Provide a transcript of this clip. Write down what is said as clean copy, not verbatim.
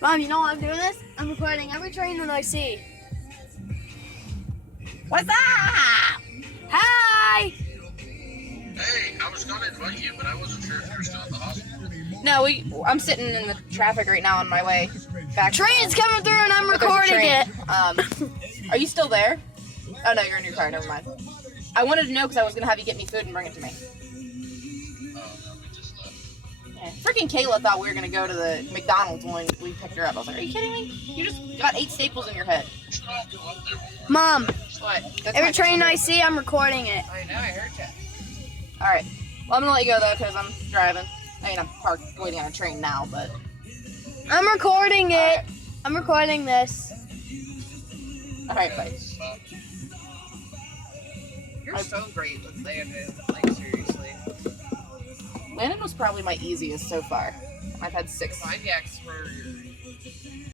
Mom, you know why I'm doing this? I'm recording every train that I see. What's up? Hi! Hey, I was going to invite you, but I wasn't sure if you were still at the hospital. No, I'm sitting in the traffic right now on my way back. Train's coming through and I'm But there's a recording train. it. Are you still there? Oh no, you're in your car. Never mind. I wanted to know because I was gonna have you get me food and bring it to me. Oh, no, we just left. Yeah. Freaking Kayla thought we were gonna go to the McDonald's when we picked her up. I was like, are you kidding me? You just got 8 staples in your head. We should all go up there. Mom, What? That's every my train favorite. I see, I'm recording it. I know, I heard you. Alright. Well, I'm gonna let you go though because I'm driving. I mean, I'm parked waiting on a train now, but. I'm recording it. Alright. I'm recording this. Alright, bye. You're so great with Landon, like seriously. Landon was probably my easiest so far. I've had 6. My ex were